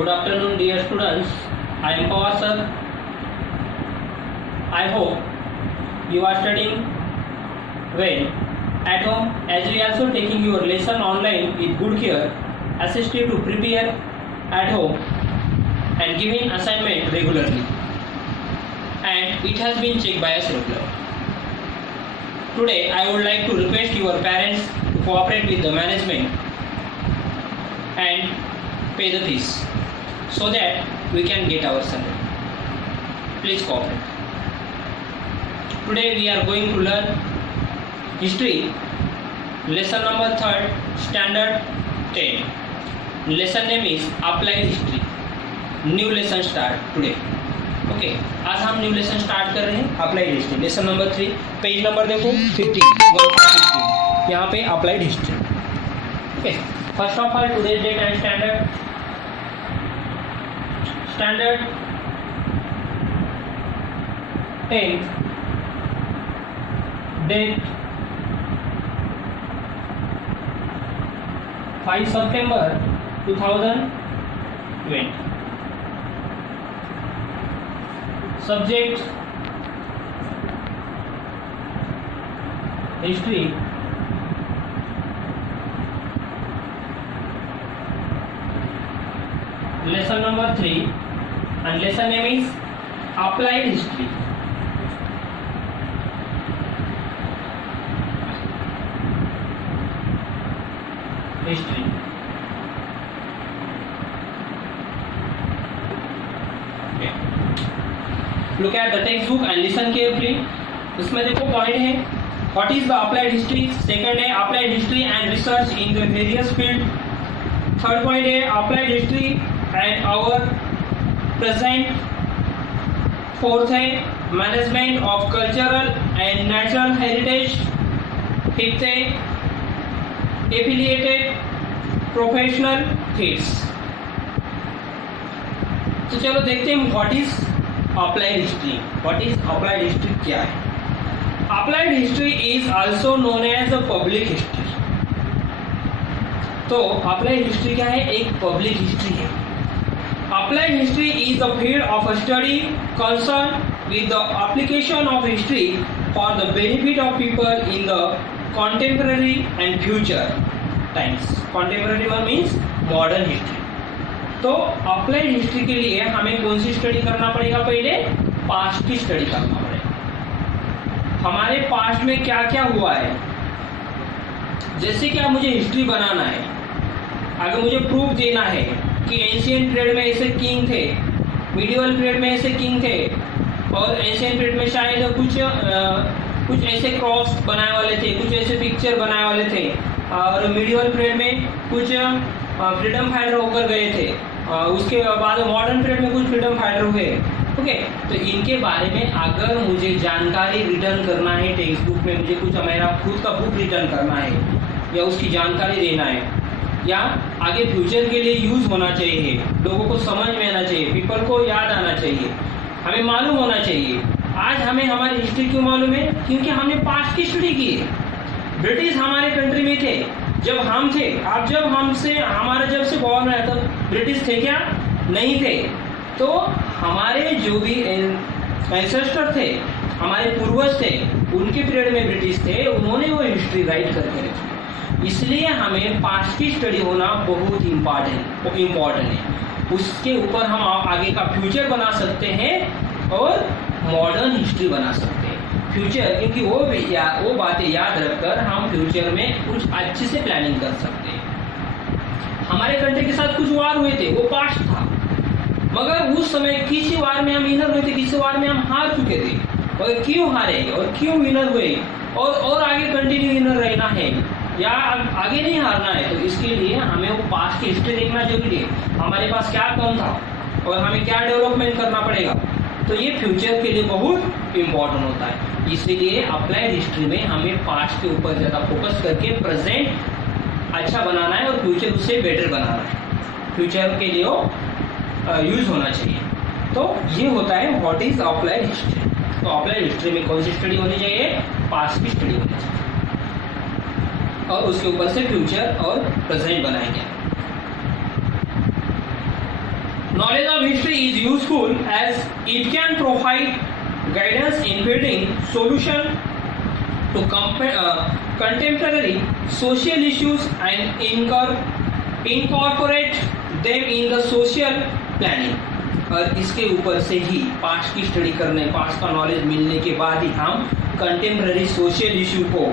Good afternoon, dear students. I am Pawar sir. I hope you are studying well at home, as we also taking your lesson online with good care, assist you to prepare at home and giving assignment regularly, and it has been checked by us regularly. Today I would like to request your parents to cooperate with the management and pay the fees so that we can get our salary. Please cooperate. Today we are going to learn history, lesson number 3rd, standard 10. Lesson name is applied history. New lesson start today. Okay, आज हम new lesson start कर रहे हैं applied history, lesson number 3, page number देखो 15 यहाँ पे applied history. Okay, first of all today's date and standard 10th date 5 September 2020. Subject history. Lesson number 3 and lesson name is applied history. History. Okay. Look at the textbook and listen carefully. इसमें देखो point है, what is the applied history. Second है applied history and research in the various field. Third point है applied history and our present. Fourth है management of cultural and natural heritage. Fifth है affiliated professional fields. तो चलो देखते हैं what is applied history. What is applied history क्या है? Applied history is also known as a public history. तो applied history क्या है? एक पब्लिक हिस्ट्री है. Applied history is a field of study concern with the application of history for the benefit of people in the contemporary and future times. Contemporary means modern history. तो applied history के लिए हमें कौन सी study करना पड़ेगा? पहले past की study करना पड़ेगा. हमारे पास्ट में क्या क्या हुआ है. जैसे कि अब मुझे हिस्ट्री बनाना है, अगर मुझे प्रूफ देना है कि एंशियंट पीरियड में ऐसे किंग थे, मिडिवल पीरियड में ऐसे किंग थे, और एंशियंट पीरियड में शायद कुछ ऐसे क्रॉस बनाए वाले थे, कुछ ऐसे पिक्चर बनाए वाले थे, और मिडिवल पीरियड में कुछ फ्रीडम फाइटर होकर गए थे, उसके बाद मॉडर्न पीरियड में कुछ फ्रीडम फाइटर हुए. ओके, तो इनके बारे में अगर मुझे जानकारी रिटर्न करना है टेक्स्ट बुक में, मुझे कुछ मेरा खुद का बुक रिटर्न करना है या उसकी जानकारी देना है, या आगे फ्यूचर के लिए यूज होना चाहिए, लोगों को समझ में आना चाहिए, पीपल को याद आना चाहिए, हमें मालूम होना चाहिए. आज हमें हमारी हिस्ट्री क्यों मालूम है? क्योंकि हमने पास्ट की स्टडी की है. ब्रिटिश हमारे कंट्री में थे जब हम थे. अब जब हमारा जब से वॉर में तब ब्रिटिश थे क्या? नहीं थे. तो हमारे जो भी एंसेस्टर थे, हमारे पूर्वज थे, उनके पीरियड में ब्रिटिश थे, उन्होंने वो हिस्ट्री राइट करके रखी. इसलिए हमें पास्ट की स्टडी होना बहुत इम्पॉर्टेंट है. उसके ऊपर हम आगे का फ्यूचर बना सकते हैं और मॉडर्न हिस्ट्री बना सकते हैं. फ्यूचर, क्योंकि वो बातें याद रखकर हम फ्यूचर में कुछ अच्छे से प्लानिंग कर सकते हैं. हमारे कंट्री के साथ कुछ वार हुए थे, वो पास्ट था, मगर उस समय किसी वार में हम विनर हुए थे, किसी वार में हम हार चुके थे. मगर क्यों हारे और क्यों विनर हुए, और आगे कंटिन्यू विनर रहना है या आगे नहीं हारना है, तो इसके लिए हमें वो पास्ट की हिस्ट्री देखना जरूरी है. हमारे पास क्या कौन था और हमें क्या डेवलपमेंट करना पड़ेगा. तो ये फ्यूचर के लिए बहुत इम्पोर्टेंट होता है. इसीलिए अप्लाइड हिस्ट्री में हमें पास्ट के ऊपर ज़्यादा फोकस करके प्रेजेंट अच्छा बनाना है और फ्यूचर उससे बेटर बनाना है. फ्यूचर के लिए यूज होना चाहिए. तो ये होता है व्हाट इज अप्लाइड हिस्ट्री. तो अप्लाइड हिस्ट्री में कौन सी स्टडी होनी चाहिए? पास्ट की स्टडी होनी चाहिए, और उसके ऊपर से फ्यूचर और प्रेजेंट बनाएंगे. Knowledge of history is useful as it can provide guidance in building solution to contemporary social issues and incorporate them in the social planning. और इसके ऊपर से ही पास्ट की स्टडी करने, पास्ट का नॉलेज मिलने के बाद ही हम कंटेम्प्रेरी सोशल इशू को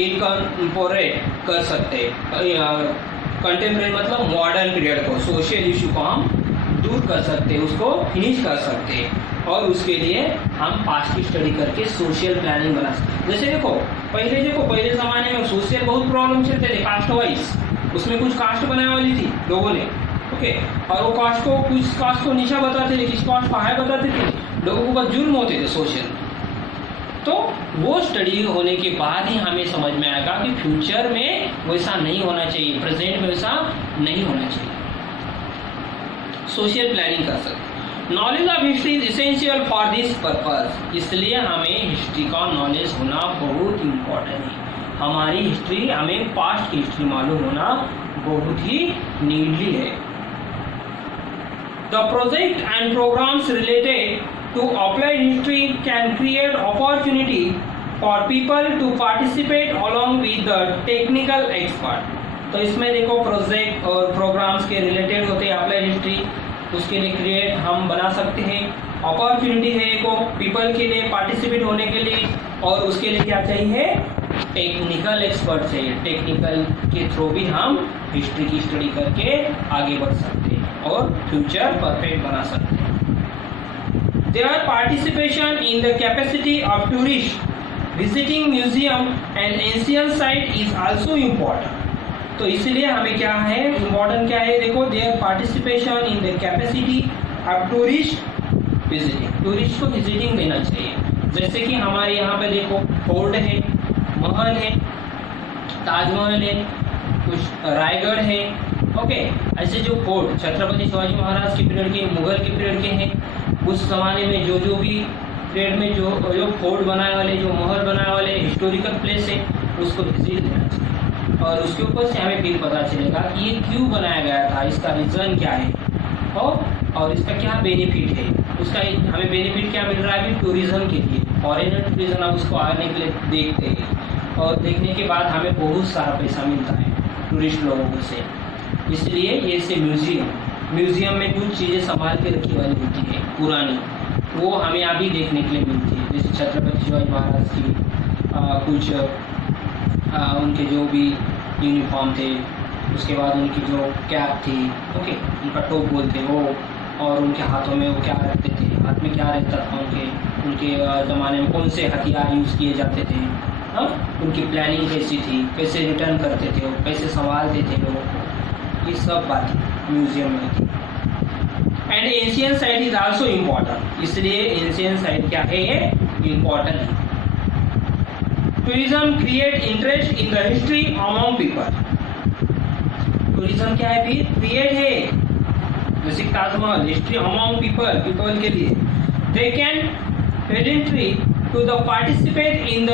इनकॉर्पोरेट कर सकते हैं। कंटेम्प्रेरी मतलब मॉडर्न पीरियड को, सोशल इशू को हम दूर कर सकते हैं, उसको फिनिश कर सकते हैं। और उसके लिए हम पास्ट की स्टडी करके सोशल प्लानिंग बना सकते हैं। जैसे देखो पहले ज़माने में सोशल बहुत प्रॉब्लम चलते थे, कास्ट वाइज। उसमें कुछ कास्ट बनाने वाली थी लोगों ने, ओके, और वो कुछ कास्ट को नीचा बताते थे, किस कास्ट को हाई बताते थे, लोगों को जुर्म होते थे सोशल। तो वो स्टडी होने के बाद ही हमें समझ में आएगा कि फ्यूचर में वैसा नहीं होना चाहिए, प्रेजेंट में वैसा नहीं होना चाहिए। सोशल प्लानिंग कर सकते। Knowledge of history is essential for this purpose, इसलिए हमें हिस्ट्री का नॉलेज होना बहुत इम्पोर्टेंट है। हमारी हिस्ट्री, हमें पास्ट की हिस्ट्री मालूम होना बहुत ही नीडली है। The project and programmes related to applied history can create opportunity for people to participate along with the technical expert। तो इसमें देखो प्रोजेक्ट और प्रोग्राम्स के रिलेटेड होते हैं अप्लाइड हिस्ट्री, उसके लिए क्रिएट हम बना सकते हैं। अपॉर्चुनिटी है को पीपल के लिए पार्टिसिपेट होने के लिए, और उसके लिए क्या चाहिए, टेक्निकल एक्सपर्ट चाहिए। टेक्निकल के थ्रू भी हम हिस्ट्री की स्टडी करके आगे बढ़ सकते हैं और फ्यूचर परफेक्ट बना सकते हैं। Their participation in the capacity of tourists visiting museum and ancient site is also important। तो इसलिए हमें क्या है, इम्पोर्टेंट क्या है, देखो their participation in the capacity of tourist visiting, tourist को विजिटिंग देना चाहिए। जैसे कि हमारे यहाँ पे देखो फोर्ट है, महल है, ताजमहल है, कुछ रायगढ़ है, ओके। ऐसे जो फोर्ट छत्रपति शिवाजी महाराज के पीरियड के, मुगल के पीरियड के हैं, उस जमाने में जो भी पीरियड में जो फोर्ट बनाने वाले, जो महल बनाने वाले हिस्टोरिकल प्लेस है, उसको विजिट देना चाहिए। और उसके ऊपर से हमें फिर पता चलेगा कि ये क्यों बनाया गया था, इसका रीज़न क्या है, और इसका क्या बेनिफिट है। उसका हमें बेनिफिट क्या मिल रहा है अभी, टूरिज्म के लिए। फॉरेनर टूरिज्म हम उसको आने के लिए देखते हैं, और देखने के बाद हमें बहुत सारा पैसा मिलता है टूरिस्ट लोगों से। इसलिए ये से म्यूजियम में कुछ चीज़ें संभाल के रखी वाली होती है पुरानी, वो हमें अभी देखने के लिए मिलती है। जैसे छत्रपति शिवाजी महाराज की कुछ उनके जो भी यूनिफॉर्म थे, उसके बाद उनकी जो कैप थी, ओके, उनका टोप बोलते वो, और उनके हाथों में वो क्या रखते थे, हाथ में क्या रहता था, उनके ज़माने में कौन से हथियार यूज़ किए जाते थे, उनकी प्लानिंग कैसी थी, कैसे रिटर्न करते थे, कैसे संभालते थे लोगों को, ये सब बातें म्यूजियम में थी। And Asian site is also important, इसलिए एशियन साइट क्या है, इम्पोर्टेंट है। Tourism create interest in the history among people. Tourism क्या है, फिर क्रिएट है, जैसे ताजमहल, हिस्ट्री अमॉन्ग पीपल के लिए। They can pedantry to the participate in the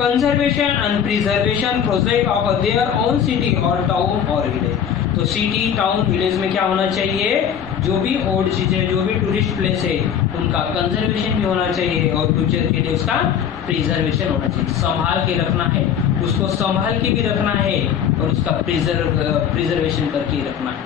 conservation and preservation project of their own city और टाउन और विलेज। तो सिटी, टाउन, विलेज में क्या होना चाहिए, जो भी ओल्ड चीजें, जो भी टूरिस्ट प्लेस है, उनका कंजर्वेशन भी होना चाहिए, और फ्यूचर के लिए उसका प्रिजर्वेशन होना चाहिए। संभाल के रखना है, उसको संभाल के भी रखना है, और उसका प्रिजर्वेशन करके रखना है।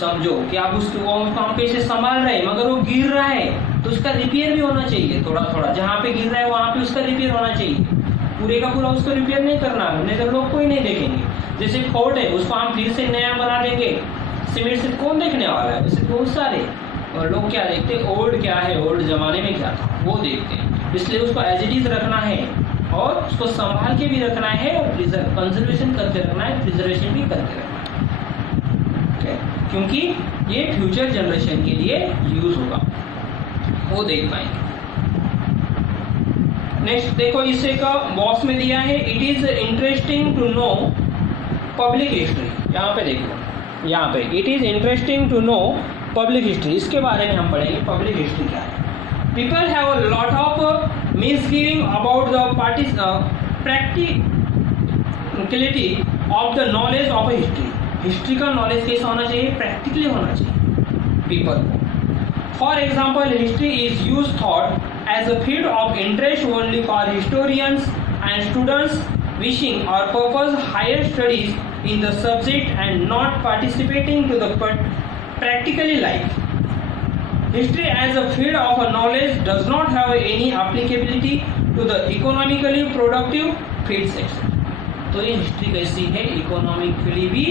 समझो कि आप उसको हम कैसे संभाल रहे हैं, मगर वो गिर रहा है तो उसका रिपेयर भी होना चाहिए, थोड़ा थोड़ा। जहाँ पे गिर रहा है वहाँ पे उसका रिपेयर होना चाहिए, पूरे का पूरा उसको रिपेयर नहीं करना, नहीं तो लोग कोई नहीं देखेंगे। जैसे फोर्ट है, उसको हम फिर से नया बना देंगे सीमेंट से, कौन देखने वाला है, वैसे बहुत सारे। और लोग क्या देखते हैं, ओल्ड क्या है, ओल्ड जमाने में क्या था, वो देखते हैं। इसलिए उसको एज इट इज रखना है, और उसको संभाल के भी रखना है, और कंजर्वेशन करके रखना है, प्रिजर्वेशन भी करके रखना है, क्योंकि ये फ्यूचर जनरेशन के लिए यूज होगा, वो देख पाएंगे। नेक्स्ट देखो, इसे का बॉक्स में दिया है, it is interesting to know public history. यहाँ पे देखो, यहाँ पे it is interesting to know public history, इसके बारे में हम पढ़ेंगे पब्लिक हिस्ट्री क्या है। People have a lot of misgiving about the practicality of the knowledge of history. History का नॉलेज कैसा होना चाहिए, प्रैक्टिकली होना चाहिए। people. For example, history is used thought as a field of interest only for historians and students wishing or purpose higher studies in the subject and not participating to the practically life. History as a field of knowledge does not have any applicability to the economically productive field section. तो ये history कैसी है, economically भी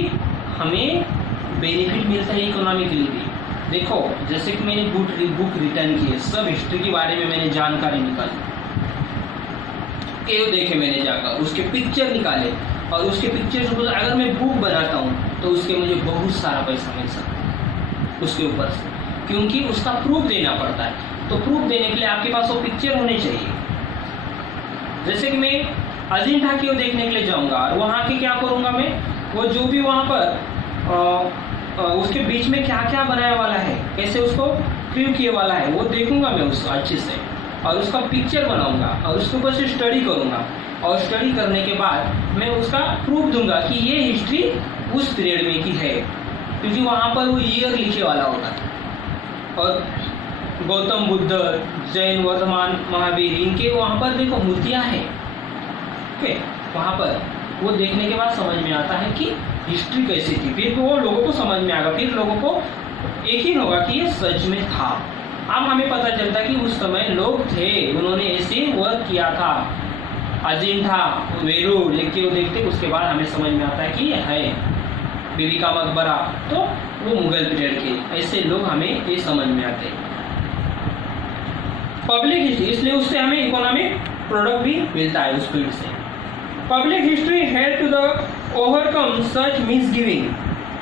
हमें benefit मिलता है, economically भी। देखो जैसे कि मैंने बुक रिटर्न की है, सब हिस्ट्री के बारे में मैंने जानकारी निकाली, केव देखे मैंने जाकर, उसके पिक्चर निकाले और उसके पिक्चर से अगर मैं बुक बनाता हूँ तो उसके मुझे बहुत सारा पैसा मिल सकता है उसके ऊपर से, क्योंकि उसका प्रूफ देना पड़ता है। तो प्रूफ देने के लिए आपके पास वो पिक्चर होने चाहिए। जैसे कि मैं अजिंठा की देखने के लिए जाऊंगा और वहाँ के क्या करूंगा मैं, वो जो भी वहाँ पर उसके बीच में क्या क्या बनाया वाला है, कैसे उसको क्रिएट किए वाला है, वो देखूंगा मैं उसको अच्छे से और उसका पिक्चर बनाऊंगा और उसके ऊपर से स्टडी करूंगा और स्टडी करने के बाद मैं उसका प्रूफ दूंगा कि ये हिस्ट्री उस पीरियड में की है, क्योंकि वहाँ पर वो ईयर लिखे वाला होता है। और गौतम बुद्ध, जैन, वर्धमान, महावीर, इनके वहाँ पर देखो मूर्तियाँ हैं। ओके, वहाँ पर वो देखने के बाद समझ में आता है कि हिस्ट्री कैसी थी, फिर वो लोगों को समझ में आएगा, फिर लोगों को यकीन होगा कि ये सच में था। अब हमें पता चलता कि उस समय लोग थे, उन्होंने ऐसे वर्क किया था। अजिंठा, वेरूर लिख के वो देखते, उसके बाद हमें समझ में आता है कि ये है बीबी का मकबरा, तो वो मुगल पीरियड के, ऐसे लोग हमें ये समझ में आते हैं। पब्लिक हिस्ट्री, इसलिए उससे हमें इकोनॉमिक प्रोडक्ट भी मिलता है उस फील्ड से। Public history help to the overcome such misgiving.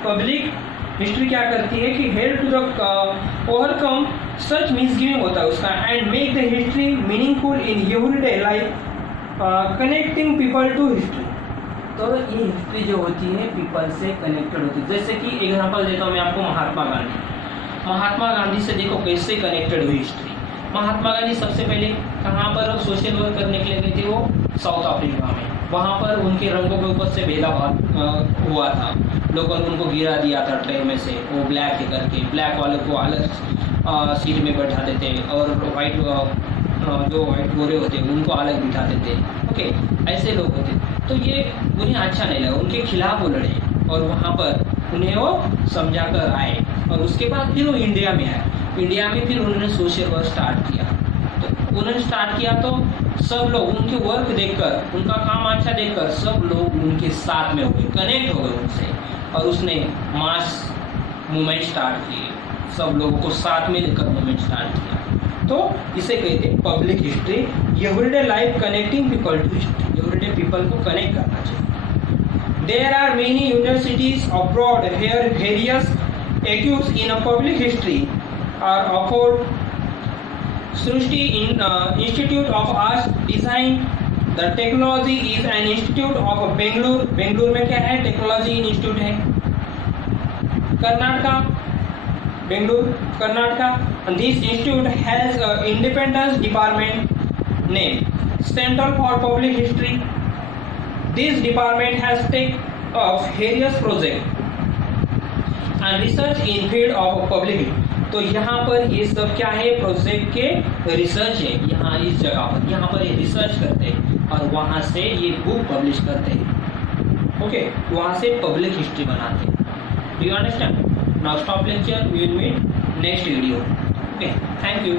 Public history क्या करती है कि help to the overcome such misgiving होता है उसका, and make the history meaningful in everyday life, connecting people to history. तो ये हिस्ट्री जो होती है पीपल से कनेक्टेड होती है। जैसे कि एग्जांपल देता हूँ मैं आपको, महात्मा गांधी से देखो कैसे कनेक्टेड हुई हिस्ट्री। महात्मा गांधी सबसे पहले कहाँ पर सोशल वर्क करने के लिए गए थे, वो साउथ अफ्रीका में। वहाँ पर उनके रंगों के ऊपर से भेदभाव हुआ था, लोगों ने उनको गिरा दिया था ट्रेन में से, वो ब्लैक है करके, ब्लैक वालों को अलग सीट में बैठा देते और वाइट जो वाइट गोरे होते उनको अलग बिठाते थे। ओके, ऐसे लोग होते, तो ये उन्हें अच्छा नहीं लगा, उनके खिलाफ वो लड़े और वहाँ पर उन्हें वो समझा कर आए और उसके बाद फिर वो इंडिया में आए। इंडिया में फिर उन्होंने सोशल वर्क स्टार्ट किया। तो उन्होंने स्टार्ट किया तो सब लोग उनके वर्क देखकर, उनका काम अच्छा देखकर सब लोग उनके साथ में हो गए, कनेक्ट हो गए उनसे, और उसने मास मूवमेंट स्टार्ट किए, सब लोगों को साथ में लेकर मूवमेंट स्टार्ट किया। तो इसे कहते हैं public history, everyday life connecting people to history, everyday people को कनेक्ट करना चाहिए। There are many universities abroad where various acutes in a public history are offered. Srishti Institute of Arts Design, the Technology is an institute of Bangalore. Bangalore में क्या है, technology institute है। Karnataka, Bangalore, Karnataka, and this institute has an independent department named Center for Public History. This department has taken up various projects and research in field of public history. तो यहाँ पर ये सब क्या है, प्रोजेक्ट के research है। यहाँ इस जगह पर, यहाँ पर ये रिसर्च करते हैं और वहाँ से ये बुक पब्लिश करते हैं। ओके, वहाँ से पब्लिक हिस्ट्री बनाते हैं। Do you understand? Now stop lecture, we will meet next video. Okay, thank you.